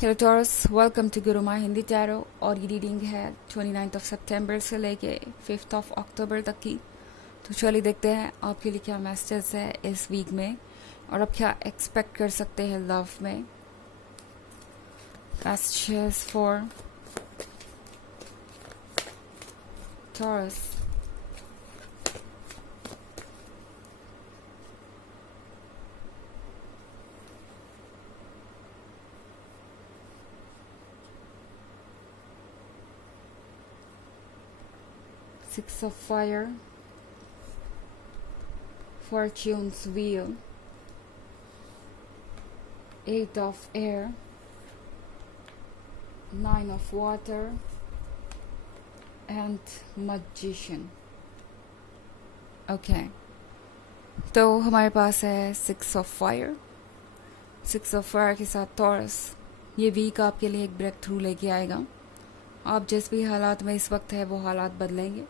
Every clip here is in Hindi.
Hello taurus, welcome to Guru my Hindi tarot. और ये रीडिंग है 29 सितंबर से लेके 5 अक्टूबर तक की। तो चलिए देखते हैं आपके लिए क्या मैसेज है इस वीक में और आप क्या एक्सपेक्ट कर सकते हैं लव में। Messages for taurus. Six of Fire, Fortune's Wheel, Eight of Air, Nine of Water and Magician. Okay तो हमारे पास है six of fire. Six of fire के साथ टॉरस, ये वीक आपके लिए एक ब्रेक थ्रू लेके आएगा। आप जिस भी हालात में इस वक्त है वो हालात बदलेंगे,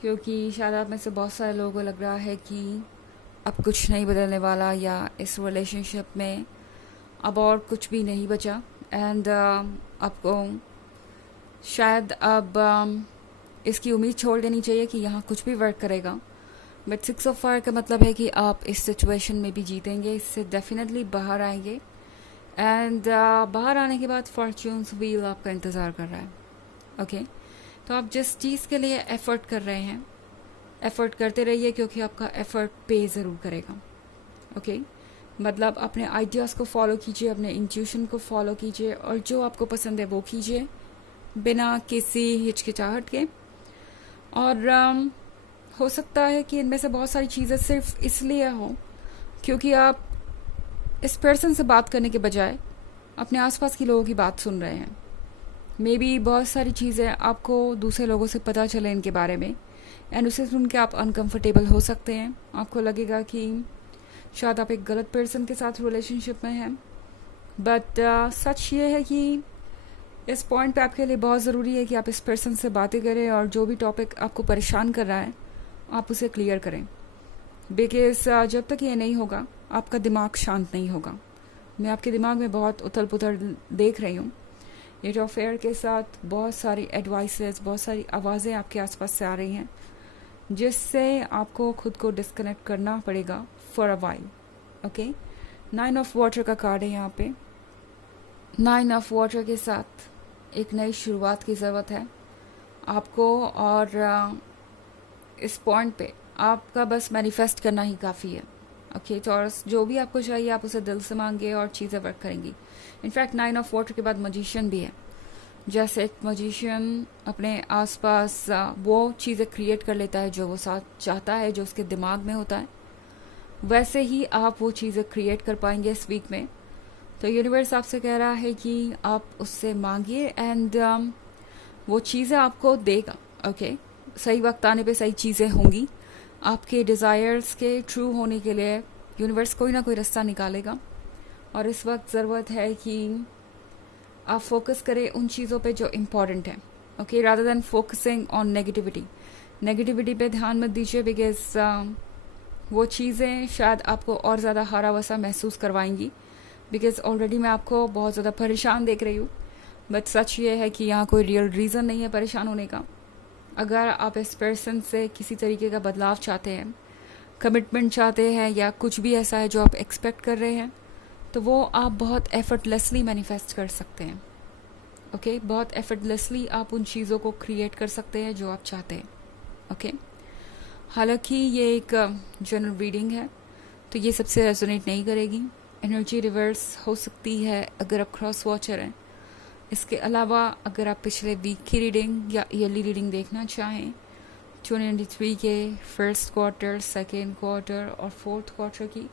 क्योंकि शायद आप में से बहुत सारे लोगों को लग रहा है कि अब कुछ नहीं बदलने वाला या इस रिलेशनशिप में अब और कुछ भी नहीं बचा एंड आपको शायद अब इसकी उम्मीद छोड़ देनी चाहिए कि यहाँ कुछ भी वर्क करेगा। बट सिक्स ऑफ फायर का मतलब है कि आप इस सिचुएशन में भी जीतेंगे, इससे डेफिनेटली बाहर आएंगे एंड बाहर आने के बाद फॉर्च्यून्स व्हील आपका इंतज़ार कर रहा है। ओके तो आप जिस चीज़ के लिए एफर्ट कर रहे हैं एफर्ट करते रहिए, क्योंकि आपका एफर्ट पे ज़रूर करेगा। ओके मतलब अपने आइडियाज़ को फॉलो कीजिए, अपने इंट्यूशन को फॉलो कीजिए और जो आपको पसंद है वो कीजिए बिना किसी हिचकिचाहट के। और हो सकता है कि इनमें से बहुत सारी चीज़ें सिर्फ इसलिए हो क्योंकि आप इस पर्सन से बात करने के बजाय अपने आसपास के लोगों की बात सुन रहे हैं। मे बी बहुत सारी चीज़ें आपको दूसरे लोगों से पता चले इनके बारे में एंड उसे सुन के आप अनकंफर्टेबल हो सकते हैं। आपको लगेगा कि शायद आप एक गलत पर्सन के साथ रिलेशनशिप में हैं। बट सच ये है कि इस पॉइंट पे आपके लिए बहुत ज़रूरी है कि आप इस पर्सन से बातें करें और जो भी टॉपिक आपको परेशान कर रहा है आप उसे क्लियर करें। बिकॉज जब तक ये नहीं होगा आपका दिमाग शांत नहीं होगा। मैं आपके दिमाग में बहुत उथल पुथल देख रही हूँ। एट ऑफ एयर के साथ बहुत सारी एडवाइसेस, बहुत सारी आवाज़ें आपके आसपास से आ रही हैं जिससे आपको खुद को डिस्कनेक्ट करना पड़ेगा for a while. Okay nine of water का कार्ड है यहाँ पे। नाइन ऑफ वाटर के साथ एक नई शुरुआत की ज़रूरत है आपको और इस पॉइंट पे आपका बस मैनिफेस्ट करना ही काफ़ी है। ओके टॉरस, जो भी आपको चाहिए आप उसे दिल से मांगे और चीज़ें वर्क करेंगी। इनफैक्ट नाइन ऑफ वाटर के बाद मजिशियन भी है। जैसे एक मजिशियन अपने आसपास वो चीज़ें क्रिएट कर लेता है जो वो साथ चाहता है, जो उसके दिमाग में होता है, वैसे ही आप वो चीज़ें क्रिएट कर पाएंगे इस वीक में। तो यूनिवर्स आपसे कह रहा है कि आप उससे मांगिए एंड वो चीज़ें आपको देगा। ओके सही वक्त आने पे सही चीज़ें होंगी। आपके डिज़ायर्स के ट्रू होने के लिए यूनिवर्स कोई ना कोई रास्ता निकालेगा और इस वक्त ज़रूरत है कि आप फोकस करें उन चीज़ों पे जो इम्पॉर्टेंट है। Okay rather than focusing on negativity पे ध्यान मत दीजिए, बिकॉज वो चीज़ें शायद आपको और ज़्यादा हारा वसा महसूस करवाएंगी। बिकॉज ऑलरेडी मैं आपको बहुत ज़्यादा परेशान देख रही हूँ। बट सच ये है कि यहाँ कोई रियल रीज़न नहीं है परेशान होने का। अगर आप इस पर्सन से किसी तरीके का बदलाव चाहते हैं, कमिटमेंट चाहते हैं या कुछ भी ऐसा है जो आप एक्सपेक्ट कर रहे हैं, तो वो आप बहुत एफर्टलेसली मैनिफेस्ट कर सकते हैं। ओके बहुत एफर्टलेसली आप उन चीज़ों को क्रिएट कर सकते हैं जो आप चाहते हैं। ओके हालांकि ये एक जनरल रीडिंग है तो ये सबसे रेजोनेट नहीं करेगी। एनर्जी रिवर्स हो सकती है अगर आप क्रॉस वॉचर हैं। इसके अलावा अगर आप पिछले वीक की रीडिंग या ईयरली रीडिंग देखना चाहें 2023 के फर्स्ट क्वार्टर, सेकेंड क्वार्टर और फोर्थ क्वार्टर की,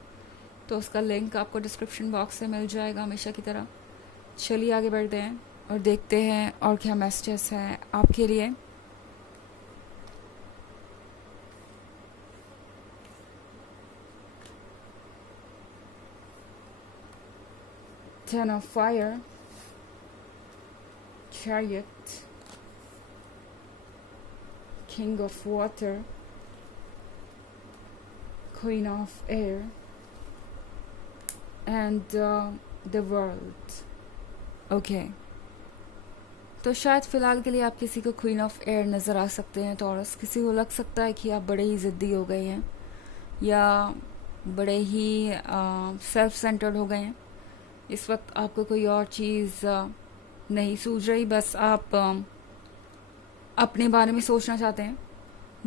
तो उसका लिंक आपको डिस्क्रिप्शन बॉक्स में मिल जाएगा हमेशा की तरह। चलिए आगे बढ़ते हैं और देखते हैं और क्या मैसेजेस हैं आपके लिए। Ten of Fire, Chariot, King of Water, Queen of Air and the World. Okay तो शायद फ़िलहाल के लिए आप किसी को क्वीन ऑफ एयर नज़र आ सकते हैं टॉरस। किसी को लग सकता है कि आप बड़े ही ज़िद्दी हो गए हैं या बड़े ही सेल्फ सेंटर्ड हो गए हैं। इस वक्त आपको कोई और चीज़ नहीं सूझ रही, बस आप अपने बारे में सोचना चाहते हैं।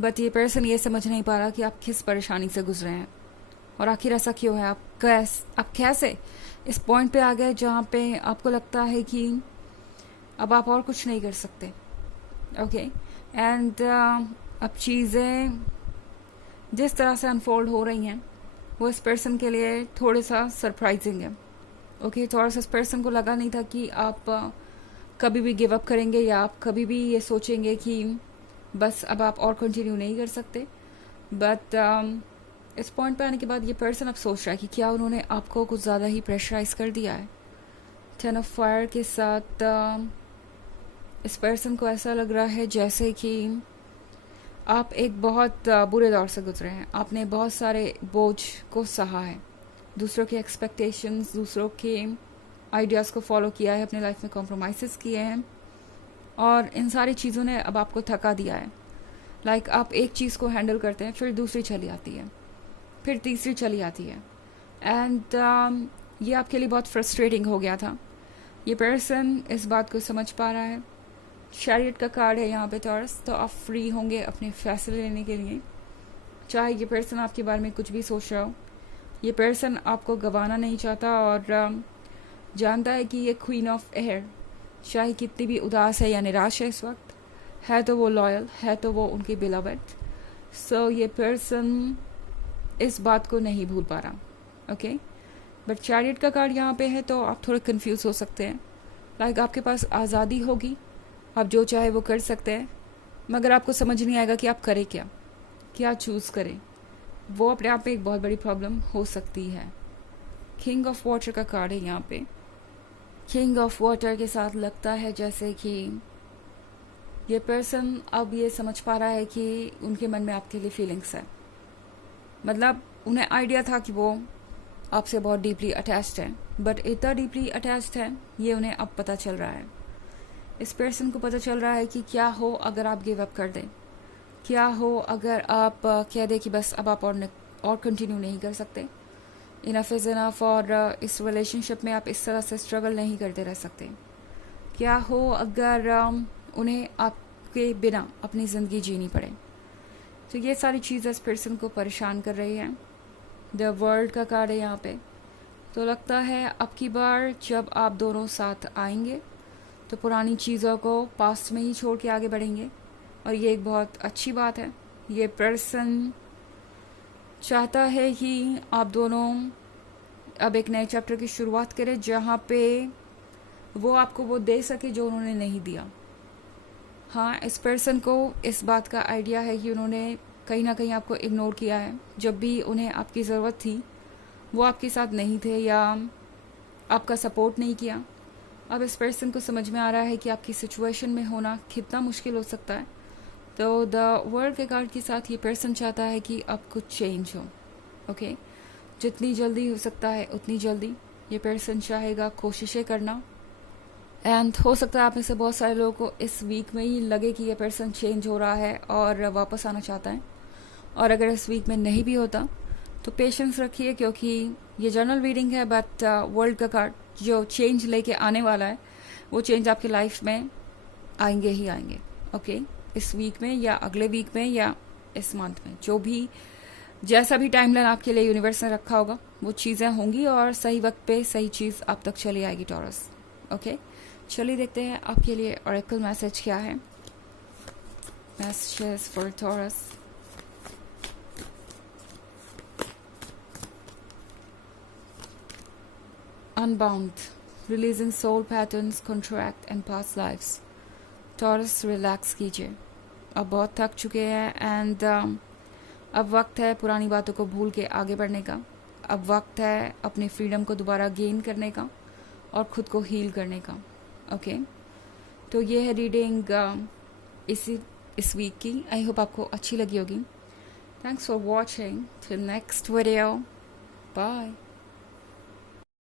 बट ये पर्सन ये समझ नहीं पा रहा कि आप किस परेशानी से गुजरे हैं और आखिर ऐसा क्यों है। आप कैसे इस पॉइंट पे आ गए जहाँ पे आपको लगता है कि अब आप और कुछ नहीं कर सकते। ओके एंड अब चीज़ें जिस तरह से अनफोल्ड हो रही हैं वो इस पर्सन के लिए थोड़ा सा सरप्राइजिंग है। ओके थोड़ा सा इस पर्सन को लगा नहीं था कि आप कभी भी गिव अप करेंगे या आप कभी भी ये सोचेंगे कि बस अब आप और कंटिन्यू नहीं कर सकते। बट इस पॉइंट पे आने के बाद ये पर्सन अब सोच रहा है कि क्या उन्होंने आपको कुछ ज़्यादा ही प्रेशराइज कर दिया है। 10 ऑफ फायर के साथ इस पर्सन को ऐसा लग रहा है जैसे कि आप एक बहुत बुरे दौर से गुजरे हैं। आपने बहुत सारे बोझ को सहा है, दूसरों के एक्सपेक्टेशंस, दूसरों के आइडियाज़ को फॉलो किया है, अपने लाइफ में कॉम्प्रोमाइज़ किए हैं और इन सारी चीज़ों ने अब आपको थका दिया है। लाइक आप एक चीज़ को हैंडल करते हैं, फिर दूसरी चली आती है, फिर तीसरी चली आती है एंड ये आपके लिए बहुत फ्रस्ट्रेटिंग हो गया था। ये पर्सन इस बात को समझ पा रहा है। चैरियट का कार्ड है यहाँ पे टॉरस, तो आप फ्री होंगे अपने फैसले लेने के लिए। चाहे ये पर्सन आपके बारे में कुछ भी सोच रहा हो, ये पर्सन आपको गंवाना नहीं चाहता और जानता है कि ये क्वीन ऑफ एयर चाहे कितनी भी उदास है या निराश है इस वक्त, है तो वो लॉयल, है तो वो उनकी बिलवड। सो ये पर्सन इस बात को नहीं भूल पा रहा। ओके बट चैरियट का कार्ड यहाँ पे है तो आप थोड़े कंफ्यूज हो सकते हैं। लाइक आपके पास आज़ादी होगी, आप जो चाहे वो कर सकते हैं, मगर आपको समझ नहीं आएगा कि आप करें क्या चूज़ करें। वो अपने आप में एक बहुत बड़ी प्रॉब्लम हो सकती है। किंग ऑफ वाटर का कार्ड है यहाँ पे। किंग ऑफ वाटर के साथ लगता है जैसे कि ये पर्सन अब ये समझ पा रहा है कि उनके मन में आपके लिए फीलिंग्स है। मतलब उन्हें आइडिया था कि वो आपसे बहुत डीपली अटैच्ड है, बट इतना डीपली अटैच्ड है ये उन्हें अब पता चल रहा है। इस पर्सन को पता चल रहा है कि क्या हो अगर आप गिव अप कर दें, क्या हो अगर आप कह दें कि बस अब आप और कंटिन्यू नहीं कर सकते, इनफ इज़ इनफ, और इस रिलेशनशिप में आप इस तरह से स्ट्रगल नहीं करते रह सकते। क्या हो अगर उन्हें आपके बिना अपनी ज़िंदगी जीनी पड़े। तो ये सारी चीज़ें इस पर्सन को परेशान कर रही हैं। द वर्ल्ड का कार्ड है यहाँ पे। तो लगता है अब की बार जब आप दोनों साथ आएंगे तो पुरानी चीज़ों को पास्ट में ही छोड़ के आगे बढ़ेंगे और ये एक बहुत अच्छी बात है। ये पर्सन चाहता है कि आप दोनों अब एक नए चैप्टर की शुरुआत करें जहाँ पे वो आपको वो दे सके जो उन्होंने नहीं दिया। हाँ, इस पर्सन को इस बात का आइडिया है कि उन्होंने कहीं ना कहीं आपको इग्नोर किया है। जब भी उन्हें आपकी ज़रूरत थी वो आपके साथ नहीं थे या आपका सपोर्ट नहीं किया। अब इस पर्सन को समझ में आ रहा है कि आपकी सिचुएशन में होना कितना मुश्किल हो सकता है। तो द वर्ल्ड के कार्ड के साथ ये पर्सन चाहता है कि अब कुछ चेंज हो। ओके जितनी जल्दी हो सकता है उतनी जल्दी ये पर्सन चाहेगा कोशिशें करना। एंड हो सकता है आप में से बहुत सारे लोगों को इस वीक में ही लगे कि ये पर्सन चेंज हो रहा है और वापस आना चाहता है, और अगर इस वीक में नहीं भी होता तो पेशेंस रखिए क्योंकि ये जर्नल रीडिंग है। बट वर्ल्ड का कार्ड जो चेंज लेके आने वाला है वो चेंज आपकी लाइफ में आएंगे ही आएंगे। ओके इस वीक में या अगले वीक में या इस मंथ में, जो भी जैसा भी टाइमलाइन आपके लिए यूनिवर्स ने रखा होगा वो चीज़ें होंगी और सही वक्त पे सही चीज़ आप तक चली आएगी टॉरस। ओके चलिए देखते हैं आपके लिए ऑरेकल मैसेज क्या है। Messages for taurus. Unbound, releasing soul patterns, contract and past lives. Taurus relax कीजिए, अब बहुत थक चुके हैं एंड अब वक्त है पुरानी बातों को भूल के आगे बढ़ने का। अब वक्त है अपनी फ्रीडम को दोबारा गेन करने का और ख़ुद को हील करने का। ओके तो ये है रीडिंग इस वीक की। आई होप आपको अच्छी लगी होगी। Thanks for watching. Till next video, bye.